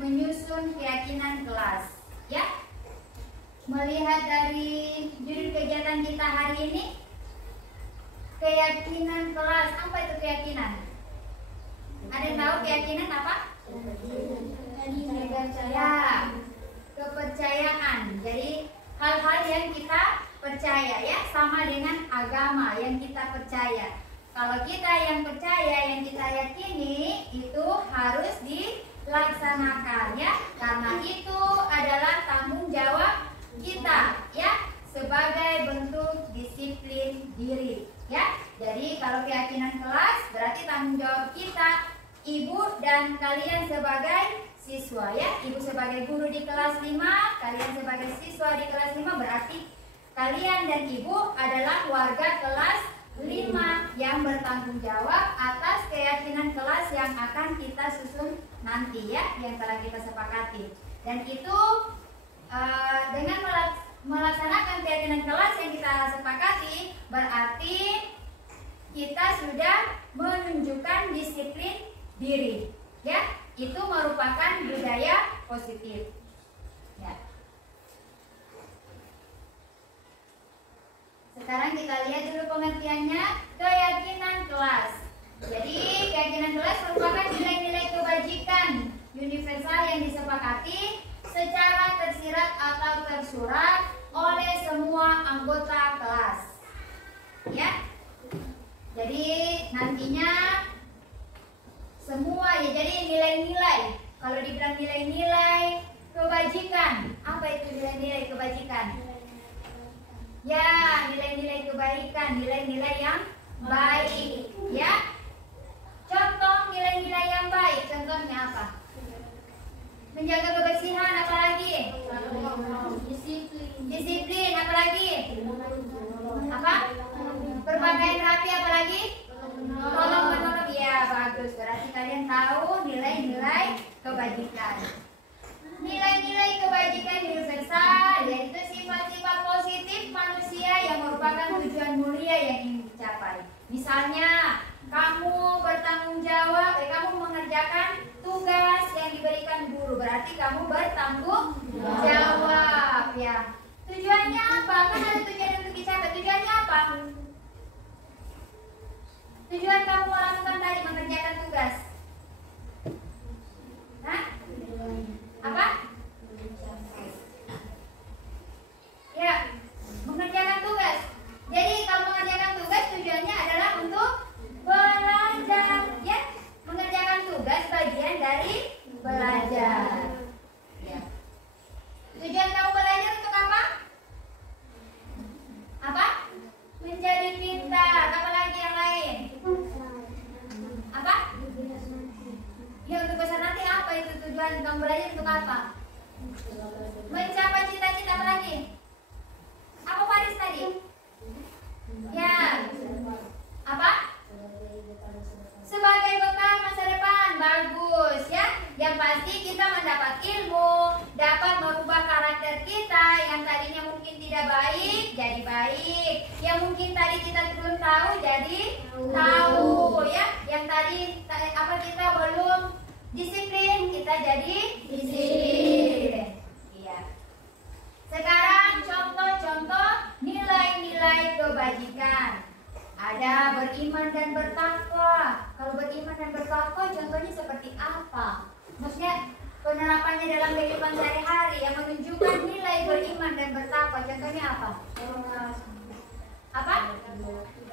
menyusun keyakinan kelas. Ya, melihat dari judul kegiatan kita hari ini, keyakinan kelas. Apa itu keyakinan? Ada yang tahu keyakinan apa? Ya, kepercayaan. Jadi hal-hal yang kita percaya, ya, sama dengan agama yang kita percaya. Kalau kita yang percaya, yang kita yakini, itu harus dilaksanakan, ya, karena itu adalah tanggung jawab kita, ya, sebagai bentuk disiplin diri, ya. Jadi kalau keyakinan kelas berarti tanggung jawab kita, ibu dan kalian sebagai siswa, ya. Ibu sebagai guru di kelas 5, kalian sebagai siswa di kelas 5, berarti kalian dan ibu adalah warga kelas 5 yang bertanggung jawab atas keyakinan kelas yang akan kita susun nanti, ya, yang telah kita sepakati. Dan itu dengan melaksanakan keyakinan kelas yang kita sepakati, berarti kita sudah menunjukkan disiplin diri, ya. Itu merupakan budaya positif, ya. Sekarang kita lihat dulu pengertiannya, keyakinan kelas. Jadi keyakinan kelas merupakan nilai-nilai kebajikan universal yang disepakati secara tersirat atau tersurat oleh semua anggota kelas, ya. Jadi nantinya semua, ya, jadi nilai-nilai. Kalau dibilang nilai-nilai kebajikan, apa itu nilai-nilai kebajikan? Ya, nilai-nilai kebaikan, nilai-nilai yang baik, ya. Contoh nilai-nilai yang baik, contohnya apa? Menjaga kebersihan, apalagi? Disiplin, apalagi? Apa? Berpakaian rapi, apalagi? Tolong menolong, ya, bagus. Berarti kalian tahu nilai-nilai kebajikan. Nilai-nilai kebajikan universal yaitu sifat-sifat positif manusia yang merupakan tujuan mulia yang ingin dicapai. Misalnya, kamu bertanggung jawab, kamu mengerjakan tugas yang diberikan guru, berarti kamu bertanggung jawab, ya. Tujuannya apa? Kan ada tujuan untuk dicapai. Tujuannya apa? Tujuan kamu melakukan tadi mengerjakan tugas. Hah? Apa? Ya, mengerjakan tugas. Jadi kalau mengerjakan tugas tujuannya adalah untuk belajar, ya. Mengerjakan tugas bagian dari belajar, ya. Tujuan kamu belajar untuk apa? Apa? Menjadi pintar. Apa lagi yang lain? Apa? Ya, untuk besar nanti apa itu tujuan kamu belajar untuk apa? Mencapai cita-cita, apa lagi? Apa Faris tadi? Ya. Apa? Sebagai bekal masa depan, bagus, ya. Yang pasti kita mendapat ilmu, dapat merubah karakter kita yang tadinya mungkin tidak baik jadi baik, yang mungkin tadi kita belum tahu jadi tahu, ya. Yang tadi apa kita belum disiplin, kita jadi disiplin. Iya. Sekarang contoh-contoh nilai-nilai kebajikan. Ada beriman dan bertakwa. Kalau beriman dan bertakwa contohnya seperti apa? Maksudnya penerapannya dalam kehidupan sehari-hari yang menunjukkan nilai beriman dan bertakwa. Contohnya apa? Apa?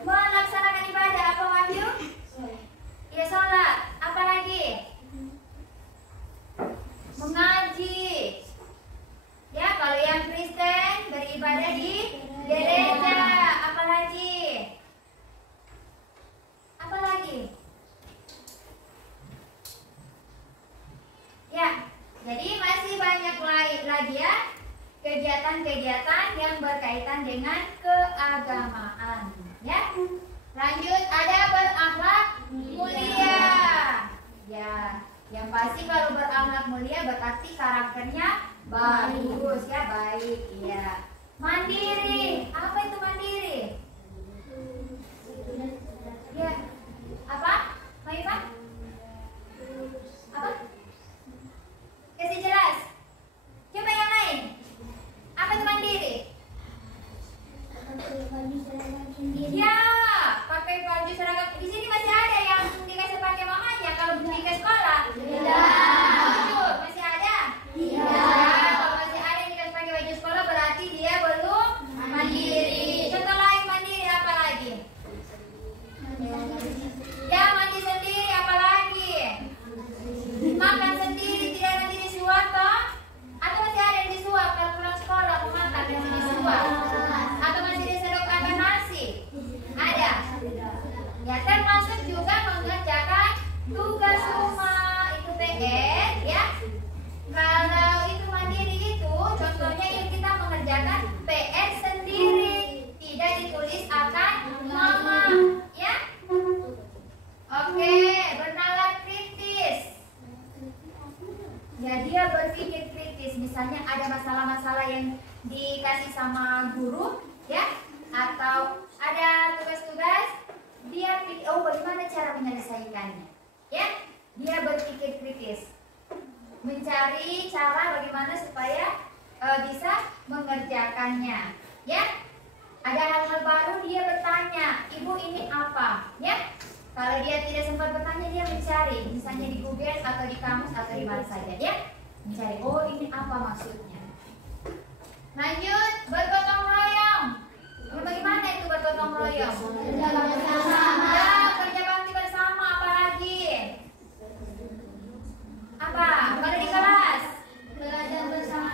Melaksanakan ibadah. Apa, Wahyu? Ya, sholat. Apa lagi? Mengaji. Ya, kalau yang Kristen beribadah di gereja. Apa lagi? Apa lagi? Ya, jadi masih banyak lain lagi, ya, kegiatan-kegiatan yang berkaitan dengan keagamaan, ya. Lanjut, ada berakhlak mulia. Ya, yang pasti kalau berakhlak mulia berarti karakternya bagus, ya, baik, ya. Mandiri. Apa itu mandiri? Ya. Apa? Maifah? Apa? Ya, dia berpikir kritis. Misalnya ada masalah-masalah yang dikasih sama guru, ya, atau ada tugas-tugas, dia pikir, oh bagaimana cara menyelesaikannya, ya. Dia berpikir kritis, mencari cara bagaimana supaya bisa mengerjakannya, ya. Ada hal-hal baru, dia bertanya, ibu ini apa, ya. Kalau dia tidak sempat bertanya, dia mencari, misalnya di Google atau di kamus atau di mana saja, ya. Mencari, oh ini apa maksudnya. Lanjut, bergotong royong. Bagaimana itu bergotong royong? Kerja bersama. Ya, kerja bakti bersama, apa lagi? Apa? Kalau di kelas? Belajar bersama.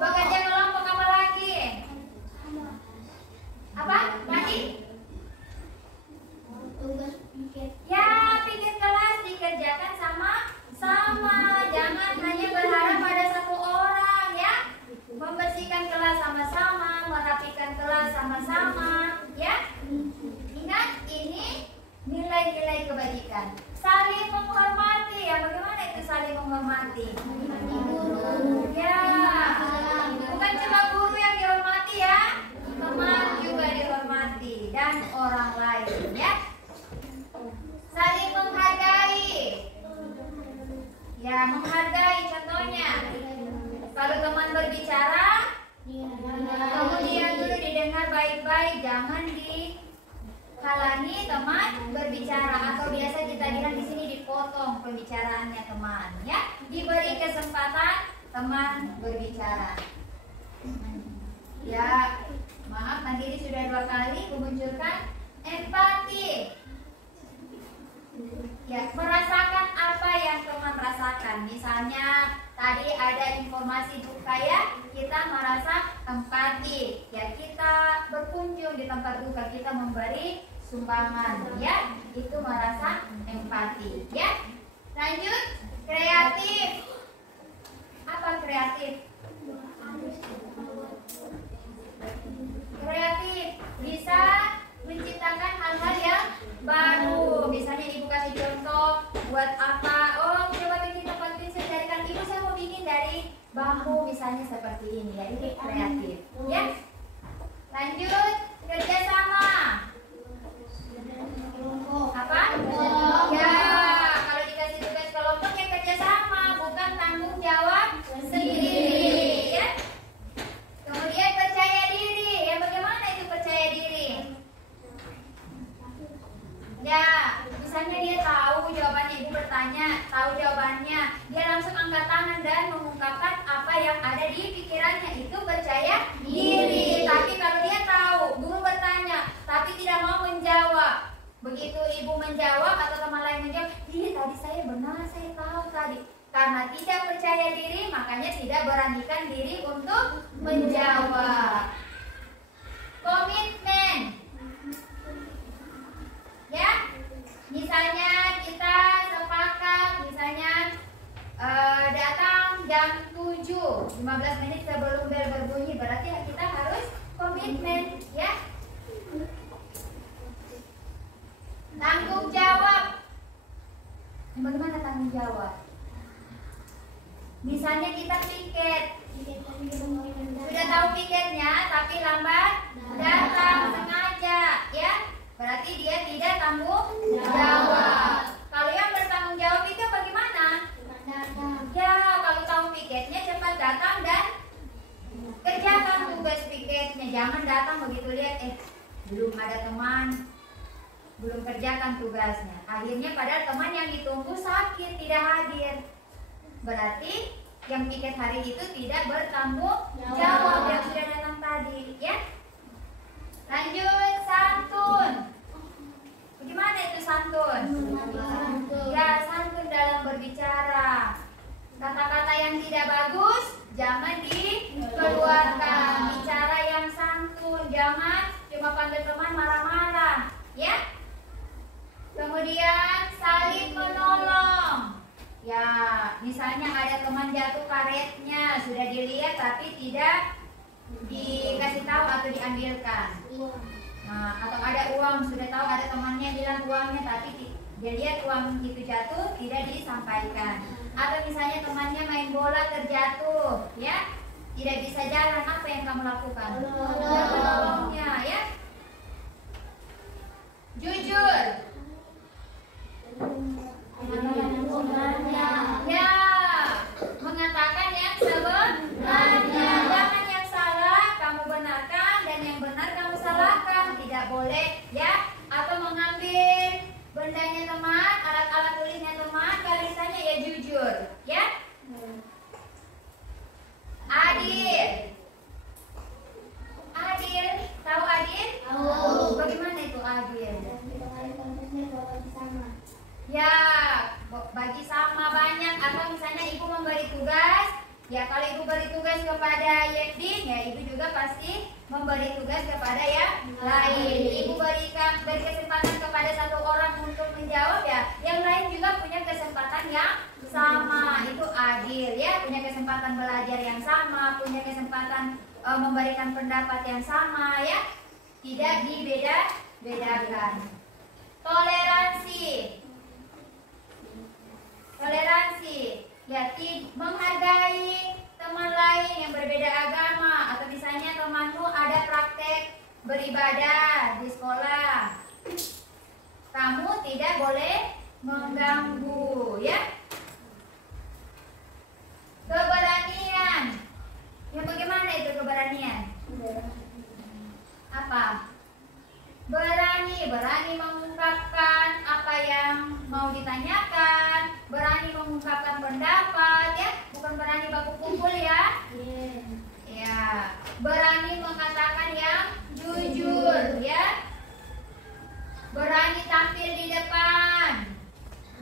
Bekerja kelompok, apa lagi? Apa? Lagi? Ya, pikir kelas dikerjakan sama-sama. Jangan hanya berharap pada satu orang, ya. Membersihkan kelas sama-sama, merapikan kelas sama-sama, ya. Ingat, ini nilai-nilai kebajikan. Saling menghormati, ya. Bagaimana itu saling menghormati? Ya, bukan cuma guru yang dihormati, ya. Teman juga dihormati dan orang lain, ya. Saling menghargai. Ya, menghargai contohnya. Kalau teman berbicara, kemudian dulu didengar baik-baik, jangan dihalangi teman berbicara, atau biasa kita bilang di sini dipotong pembicaraannya teman, ya. Diberi kesempatan teman berbicara. Ya, maaf, Mandiri sudah 2 kali memunculkan empati. Ya, merasakan apa yang teman rasakan. Misalnya tadi ada informasi duka, ya, kita merasa empati. Ya, kita berkunjung di tempat duka, kita memberi sumbangan, ya, itu merasa empati, ya. Lanjut, kreatif. Apa kreatif? Kreatif bisa menciptakan hal-hal yang baru. Misalnya ibu kasih contoh, buat apa? Oh, coba bikin tempat bisa carikan ibu, saya mau bikin dari bambu, misalnya seperti ini, ya. Ini kreatif, ya. Lanjut, kerjasama. Apa? Ya, kalau dikasih tugas kelompok ya kerjasama, bukan tanggung jawab sendiri, ya. Kemudian percaya diri. Ya, bagaimana itu percaya diri? Ya, misalnya dia tahu jawabannya, ibu bertanya, tahu jawabannya, dia langsung angkat tangan dan mengungkapkan apa yang ada di pikirannya, itu percaya diri. Tapi kalau dia tahu, guru bertanya, tapi tidak mau menjawab, begitu ibu menjawab atau teman lain menjawab, iya tadi saya benar, saya tahu tadi. Karena tidak percaya diri, makanya tidak beranikan diri untuk menjawab. Komitmen. Ya, misalnya kita sepakat, misalnya datang jam 7, 15 menit sebelum bel berbunyi, berarti kita harus komitmen, ya. Tanggung jawab. Bagaimana tanggung jawab? Misalnya kita piket, sudah tahu piketnya, tapi lambat datang sengaja, ya. Berarti dia tidak tanggung jawab. Kalau yang bertanggung jawab itu bagaimana? Ya, kalau tahu piketnya cepat datang dan kerjakan tugas piketnya. Jangan datang begitu lihat, belum ada teman, belum kerjakan tugasnya. Akhirnya padahal teman yang ditunggu sakit, tidak hadir. Berarti yang piket hari itu tidak bertanggung jawab yang sudah datang tadi, ya. Lanjut, santun. Bagaimana itu santun? Ya, santun dalam berbicara. Kata-kata yang tidak bagus jangan dikeluarkan. Bicara yang santun, jangan cuma panggil teman marah-marah, ya. Kemudian saling menolong. Ya, misalnya ada teman jatuh karetnya, sudah dilihat tapi tidak dikasih tahu atau diambilkan. Nah, atau ada uang, sudah tahu ada temannya bilang uangnya tapi dia lihat uang itu jatuh, tidak disampaikan. Atau misalnya temannya main bola terjatuh, ya, tidak bisa jalan, apa yang kamu lakukan? Menolongnya, ya. Jujur. Ya, mengatakan yang sebenarnya. Jangan yang salah kamu benarkan dan yang benar kamu salahkan. Tidak boleh, ya. Atau mengambil bendanya teman, alat-alat tulisnya teman, kalisannya ya jujur, ya. Adil. Adil, tahu adil? Tahu. Bagaimana itu adil? Ya, bagi sama banyak. Atau misalnya ibu memberi tugas, ya kalau ibu beri tugas kepada Yedin, ya ibu juga pasti memberi tugas kepada yang lain. Ibu beri kesempatan kepada satu orang untuk menjawab, ya yang lain juga punya kesempatan yang sama. Itu adil, ya, punya kesempatan belajar yang sama, punya kesempatan memberikan pendapat yang sama, ya, tidak dibeda-bedakan. Toleransi. Toleransi, ya, menghargai teman lain yang berbeda agama. Atau misalnya temanmu ada praktek beribadah di sekolah, kamu tidak boleh mengganggu, ya. Keberanian. Ya, bagaimana itu keberanian? Apa? Berani mengungkapkan apa yang mau ditanyakan, berani mengungkapkan pendapat, ya, bukan berani baku pukul, ya. Ya, berani mengatakan yang jujur, ya. Berani tampil di depan.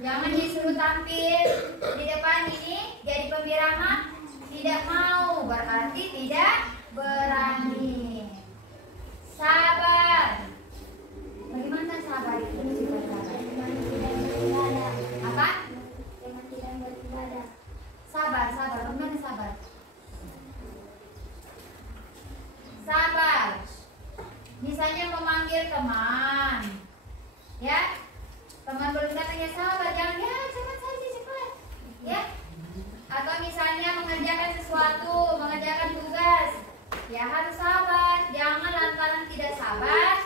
Jangan disuruh tampil di depan ini jadi pembirama, tidak mau, berarti tidak berani. Sabar. Bagaimana sabar itu? Apa? Sabar. Bagaimana sabar? Sabar. Misalnya memanggil teman, ya. Teman belum datang, ya sabar, jangan, ya cepat saja, cepat, ya. Atau misalnya mengerjakan sesuatu, mengerjakan tugas, ya harus sabar. Jangan lantaran tidak sabar,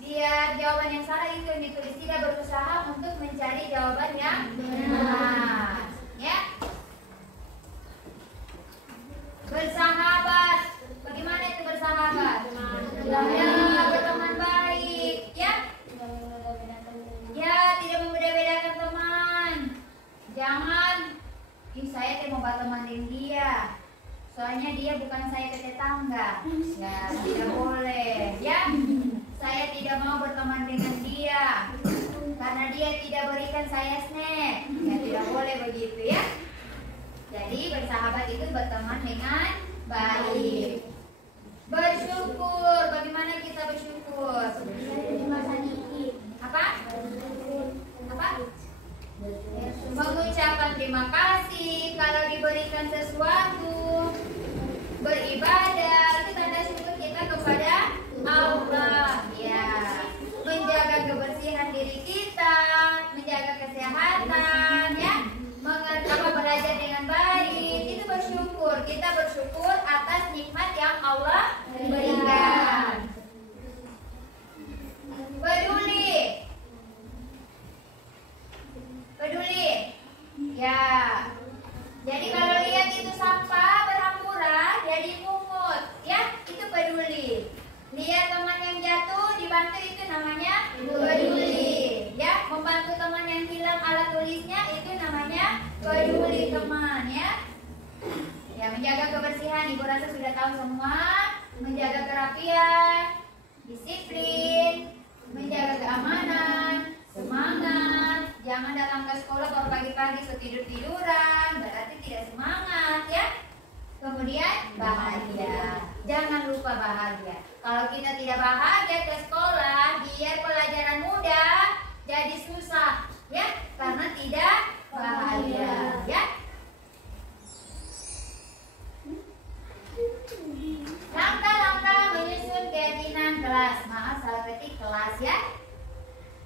biar jawaban yang salah itu yang ditulis, tidak berusaha untuk mencari jawaban yang benar, ya. Bersahabat. Bagaimana itu bersahabat? Ya, berteman baik, ya. Ya, tidak membeda-bedakan teman. Jangan, saya mau berteman dengan dia, soalnya dia bukan saya ke tetangga. Ya, tidak boleh, ya. Saya tidak mau berteman dengan dia karena dia tidak berikan saya snack. Ya, tidak boleh begitu, ya. Jadi bersahabat itu berteman dengan baik. Bersyukur. Bagaimana kita bersyukur? Apa? Mengucapkan terima kasih kalau diberikan sesuatu. Beribadah, itu tanda syukur kita kepada Allah, ya. Menjaga kebersihan diri kita, menjaga kesehatan, ya. Belajar dengan baik, itu bersyukur. Kita bersyukur atas nikmat yang Allah berikan. Peduli, ya. Jadi kalau lihat itu sampah berhamburan, jadi pungut, ya, itu peduli. Lihat teman yang jatuh, dibantu, itu namanya peduli, ya. Membantu teman yang hilang alat tulisnya, itu namanya peduli, teman, ya. Ya, menjaga kebersihan, ibu rasa sudah tahu semua. Menjaga kerapian, disiplin, menjaga keamanan, semangat. Jangan datang ke sekolah baru pagi-pagi tidur-tiduran, berarti tidak semangat, ya. Kemudian bahagia, jangan lupa bahagia. Kalau kita tidak bahagia ke sekolah, biar pelajaran mudah jadi susah, ya, karena tidak bahagia, ya. Langkah-langkah menyusun keyakinan kelas. Maaf, salah ketik kelas, ya.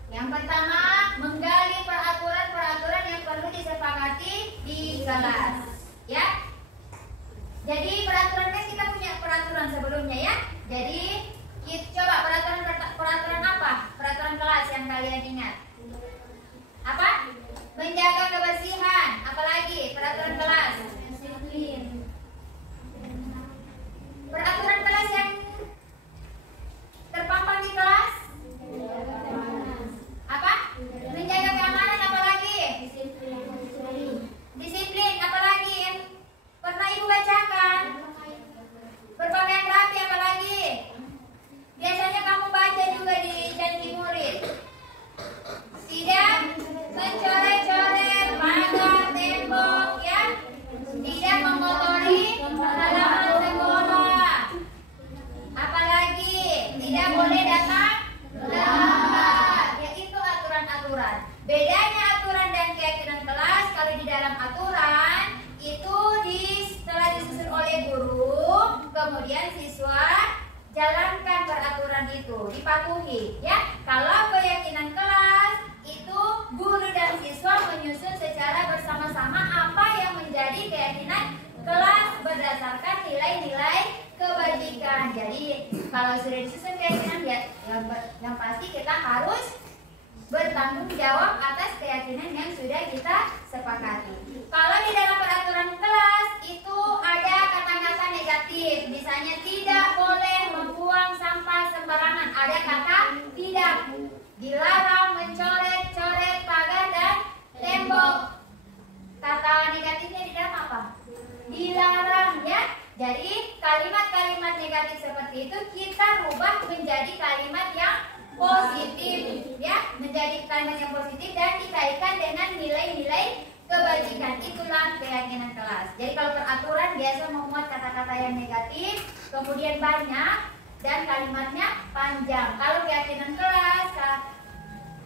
Yang pertama, menggali kelas. Ya. Jadi peraturannya kita punya peraturan sebelumnya ya. Jadi coba peraturan apa? Peraturan kelas yang kalian ingat. Apa? Menjaga kebersihan. Apalagi peraturan kelas. Peraturan kelas yang terpampang di kelas. Apa? Menjaga keamanan. Apalagi? Disiplin. Apalagi yang pernah ibu bacakan? Berpakaian rapi. Apalagi? Biasanya kamu baca juga di janji murid. Tidak mencoret-coret pagar, tembok, ya. Tidak mengotori halaman sekolah. Apalagi tidak boleh datang lambat. Ya, itu aturan-aturan. Bedanya aturan dan keyakinan kelas, kalau di dalam aturan itu setelah disusun oleh guru, kemudian siswa jalankan peraturan itu, dipatuhi ya. Kalau keyakinan kelas itu guru dan siswa menyusun secara bersama-sama apa yang menjadi keyakinan kelas berdasarkan nilai-nilai kebajikan. Jadi kalau sudah disusun keyakinan ya, yang pasti kita harus bertanggung jawab atas keyakinan yang sudah kita sepakati. Kalau di dalam peraturan kelas itu ada kata-kata negatif, misalnya tidak boleh membuang sampah sembarangan. Ada kata tidak, dilarang mencoret-coret pagar dan tembok. Kata negatifnya di dalam apa? Dilarang ya. Jadi kalimat-kalimat negatif seperti itu kita rubah menjadi kalimat yang positif ya, menjadi kalimat yang positif dan dikaitkan dengan nilai-nilai kebajikan. Itulah keyakinan kelas. Jadi kalau peraturan biasa memuat kata-kata yang negatif, kemudian banyak dan kalimatnya panjang. Kalau keyakinan kelas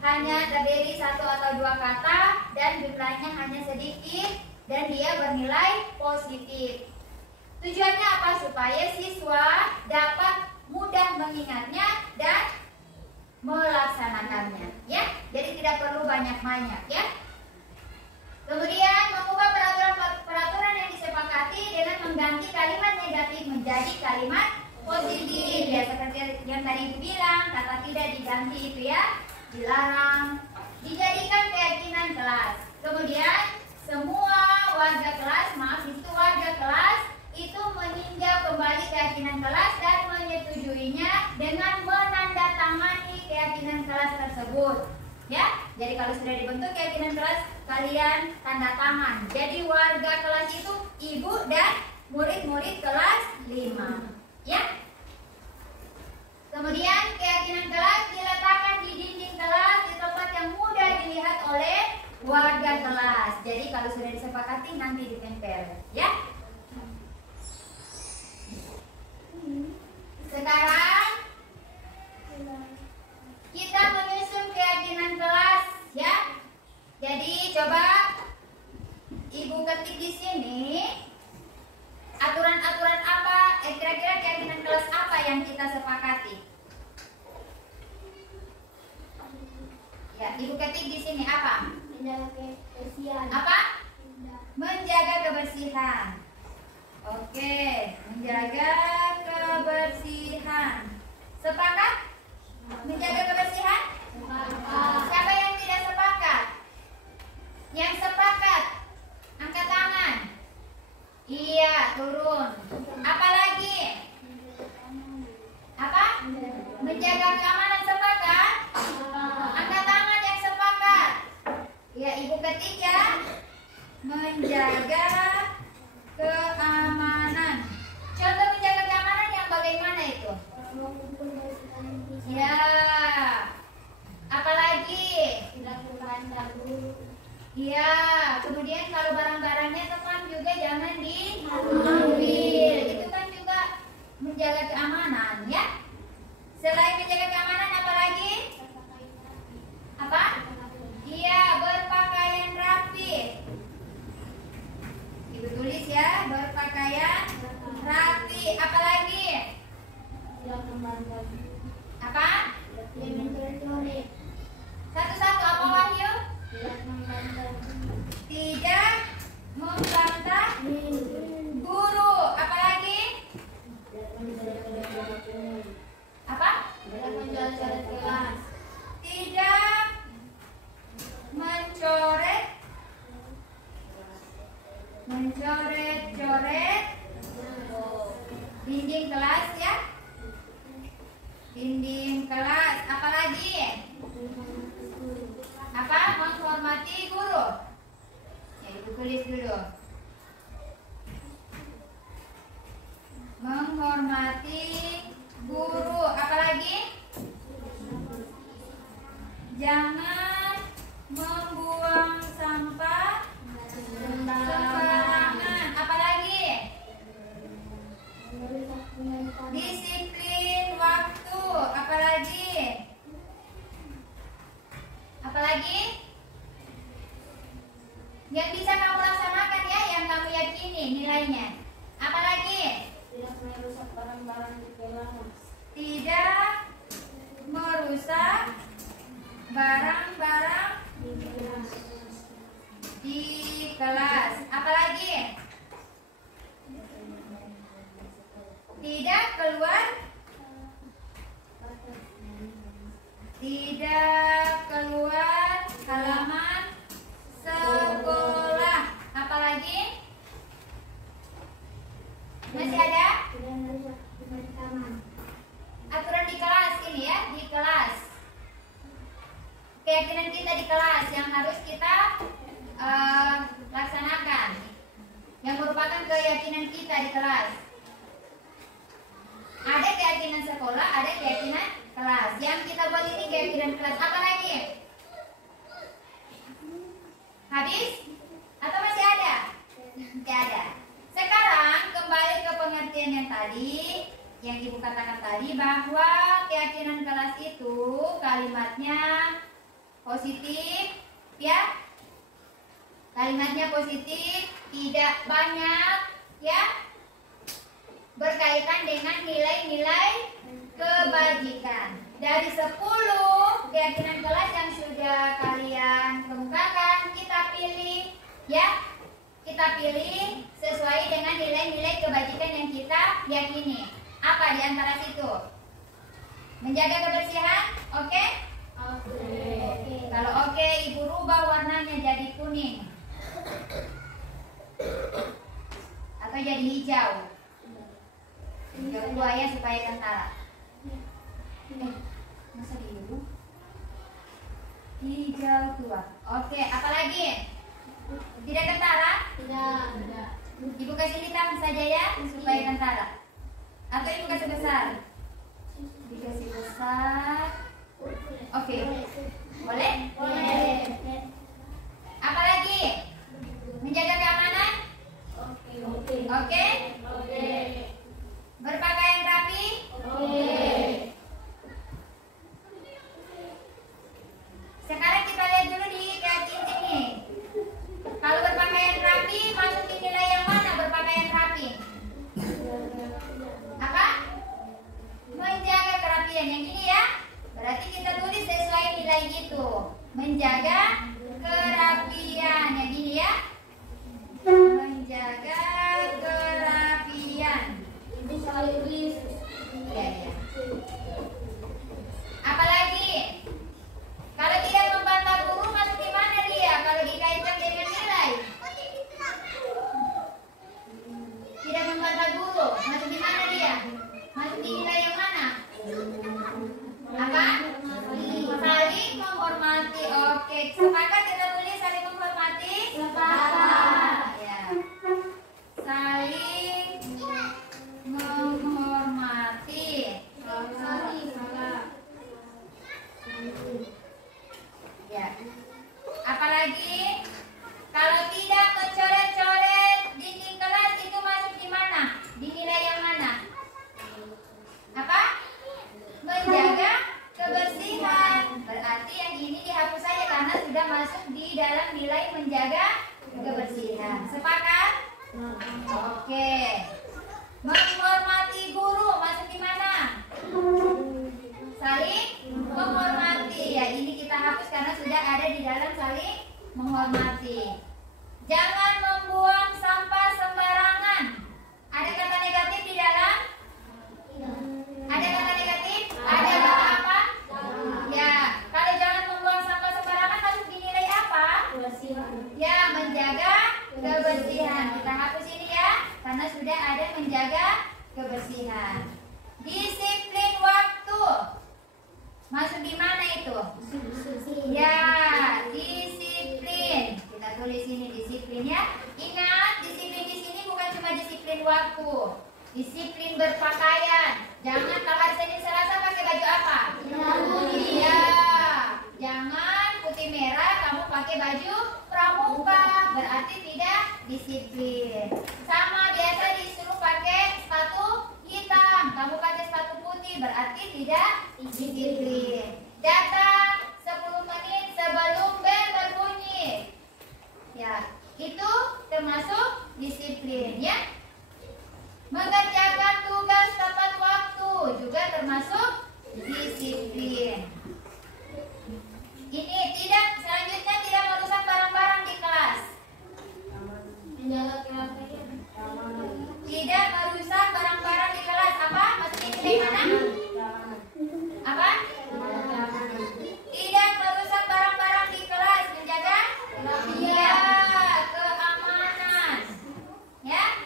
hanya terdiri 1 atau 2 kata dan jumlahnya hanya sedikit dan dia bernilai positif. Tujuannya apa? Supaya siswa dapat mudah mengingatnya dan melaksanakannya ya. Jadi tidak perlu banyak-banyak ya. Kemudian mengubah peraturan yang disepakati dengan mengganti kalimat negatif menjadi kalimat positif ya, seperti yang tadi dibilang, kata tidak diganti itu ya, dilarang, dijadikan keyakinan kelas. Kemudian semua warga kelas, warga kelas itu meninjau kembali keyakinan kelas dan menyetujuinya dengan menandatangani keyakinan kelas tersebut. Ya, jadi kalau sudah dibentuk keyakinan kelas, kalian tanda tangan. Jadi warga kelas itu ibu dan murid-murid kelas 5. Ya. Kemudian keyakinan kelas diletakkan di dinding kelas di tempat yang mudah dilihat oleh warga kelas. Jadi kalau sudah disepakati nanti ditempel, ya. Sekarang kita menyusun keyakinan kelas, ya. Jadi coba ibu ketik di sini aturan-aturan apa, kira-kira keyakinan kelas apa yang kita sepakati. Ya, ibu ketik di sini apa? Menjaga kebersihan. Apa? Menjaga kebersihan. Oke, menjaga kebersihan. Sepakat? Menjaga kebersihan? Sepakat. Siapa yang tidak sepakat? Yang sepakat, angkat tangan. Iya, turun. Apalagi? Apa? Menjaga keamanan, sepakat? Angkat tangan yang sepakat. Ya, ibu ketik ya. Menjaga keamanan. Contoh menjaga keamanan yang bagaimana itu? Ya. Apalagi? Tidak berpandang dulu. Iya. Kemudian kalau barang-barangnya teman juga jangan diambil. Itu kan juga menjaga keamanan, ya. Selain menjaga keamanan, apalagi? Apa? Iya, berpakaian rapi. Ibu tulis ya, berpakaian rapi. Apalagi? Tidak memandang. Apa? Tidak mencoret-coret. Satu-satu, apa Wahyu? Tidak memandang. Tidak memandang. mencoret-coret dinding kelas ya. Dinding kelas. Apalagi? Apa? Menghormati guru. Ya, Ibu tulis dulu. Menghormati guru. Apalagi? Jangan membuang sampah sembarangan. Apalagi? Disiplin waktu. Apalagi? Apalagi? Yang bisa kamu laksanakan ya, yang kamu yakini nilainya. Apalagi? Tidak merusak barang-barang di kelas. Tidak merusak barang-barang di kelas. Apalagi? Tidak keluar halaman sekolah. Apalagi? Masih ada? Tidak merusak taman. Aturan di kelas ini ya, di kelas. Keyakinan kita di kelas yang harus kita laksanakan, yang merupakan keyakinan kita di kelas. Ada keyakinan sekolah, ada keyakinan kelas. Yang kita buat ini keyakinan kelas. Apa lagi? Habis? Atau masih ada? Masih ada. Sekarang kembali ke pengertian yang tadi, yang Ibu katakan tadi, bahwa keyakinan kelas itu kalimatnya positif, ya. Kalimatnya positif, tidak banyak, ya. Berkaitan dengan nilai-nilai kebajikan. Dari 10 keyakinan kelas yang sudah kalian kemukakan, kita pilih, ya. Kita pilih sesuai dengan nilai-nilai kebajikan yang kita yakini. Apa di antara situ? Menjaga kebersihan, oke? Oke. Kalau oke, Ibu rubah warnanya jadi kuning atau jadi hijau. Hijau tua ya, supaya kentara. Masa biru? Hijau tua. Oke, apalagi? Tidak kentara? Tidak. Ibu kasih hitam saja ya, supaya kentara. Atau Ibu kasih besar? Dikasih besar. Oke. Boleh? Boleh. Apalagi? Menjaga keamanan? Oke. Oke. Berpakaian rapi? Sekarang kita lihat dulu di kajian ini. Kalau berpakaian rapi, masuk di nilai yang mana berpakaian rapi? Apa? Menjaga kerapian. Yang ini ya. Berarti kita tulis sesuai nilai itu. Menjaga kerapian. Yang ini ya. Menjaga kerapian. Itu selalu tulis. Iya, iya. Apalagi? Kalau tidak membantah guru, masuk di mana dia? Kalau dikaitkan dengan nilai. Tidak membantah guru, masuk di mana dia? Masuk di nilai yang mana? Apa? Saling menghormati. Oke, sepakat kita tulis saling menghormati? Sepakat. Ya. Saling menghormati. Ya. Apalagi? Kalau tidak mencoret-coret dinding kelas, itu masuk di mana? Di nilai yang mana? Apa? Menjaga kebersihan. Berarti yang ini dihapus saja karena sudah masuk di dalam nilai menjaga kebersihan. Sepakat? Oke. Menghormati guru masuk di mana? Saling menghormati. Ya, ini kita hapus karena sudah ada di dalam saling menghormati. Jangan membuang sampah sembarangan. Ada kata negatif di dalam? Ada kata negatif? Ada kata apa? Ya, kalau jangan membuang sampah sembarangan masuk di nilai apa? Ya, menjaga kebersihan. kebersihan. Kita hapus ini ya, karena sudah ada menjaga kebersihan. Disiplin waktu. Masuk di mana itu? Ya, disiplin. Kita tulis ini disiplin ya. Ingat, disiplin di sini bukan cuma disiplin waktu. Disiplin berpakaian. Jangan kalau hari Senin Selasa pakai baju apa? Iya. Jangan putih merah kamu pakai baju pramuka, berarti tidak disiplin. Sama biasa disuruh pakai sepatu hitam, kamu pakai sepatu putih, berarti tidak disiplin. Datang 10 menit sebelum bel berbunyi. Ya, itu termasuk disiplin ya. Mengerjakan tugas tepat waktu juga termasuk disiplin. Ini selanjutnya tidak merusak barang-barang di kelas. Tidak merusak barang-barang di kelas. Apa? Maksudnya ini mana? Apa? Tidak merusak barang-barang di kelas. Menjaga? Iya, keamanan. Ya?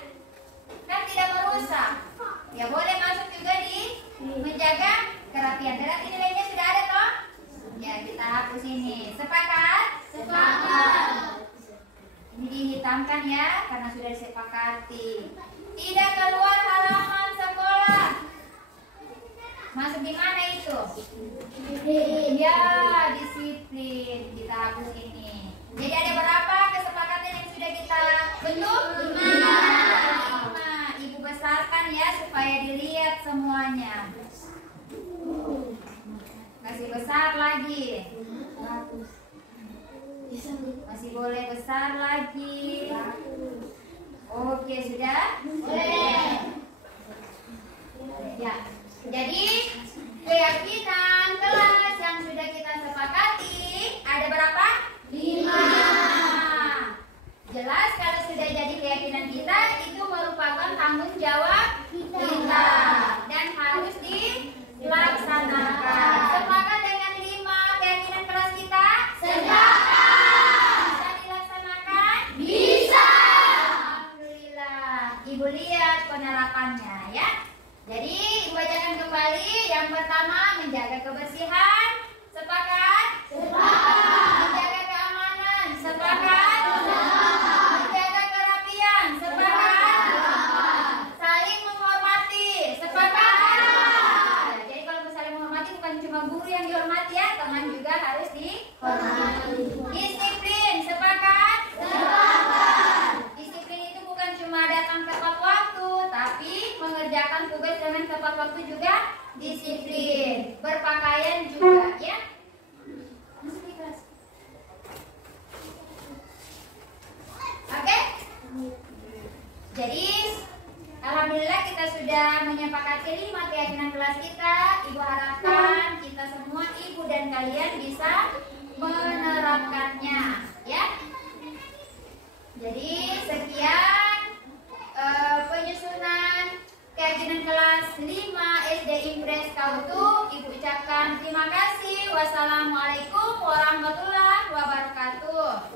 Kan tidak merusak. Ya boleh masuk juga di menjaga kerapian. Berarti nilainya sudah ada toh? Ya, kita hapus ini. Sepakat? Sepakat. Ini dihitamkan ya, karena sudah disepakati. Tidak keluar halaman sekolah. Masuk di mana itu? Disiplin. Ya, disiplin. Kita hapus ini. Jadi ada berapa kesepakatan yang sudah kita bentuk? 5. Ibu besarkan ya, supaya dilihat semuanya. Masih besar lagi. Masih boleh besar lagi. Oke, sudah? Boleh. Ya. Jadi keyakinan kelas yang sudah kita sepakati ada berapa? 5. Jelas kalau sudah jadi keyakinan kita, itu merupakan tanggung jawab kita dan harus dilaksanakan. Sepakat dengan 5 keyakinan kelas kita? Sepakat. Bisa dilaksanakan? Bisa. Alhamdulillah. Ibu lihat penerapannya ya. Jadi ibu bacakan kembali. Yang pertama, menjaga kebersihan. Sepakat? Sepakat. Menjaga keamanan. Sepakat? Sepakat. Menjaga kerapian. Sepakat? Sepakat. Saling menghormati. Sepakat? Jadi kalau saling menghormati bukan cuma guru yang dihormati ya, teman juga harus dihormati. Disiplin. Sepakat? Sepakat. Disiplin itu bukan cuma datang tepat waktu, tapi mengerjakan tugas dengan tepat waktu juga disiplin. Berpakaian juga ya. Oke? Jadi alhamdulillah kita sudah menyepakati 5 keyakinan kelas kita. Ibu harapkan kita semua, ibu dan kalian bisa menerapkannya ya. Jadi sekian penyusunan keyakinan kelas 5 SD Impres Kautu. Ibu ucapkan terima kasih. Wassalamualaikum warahmatullahi wabarakatuh.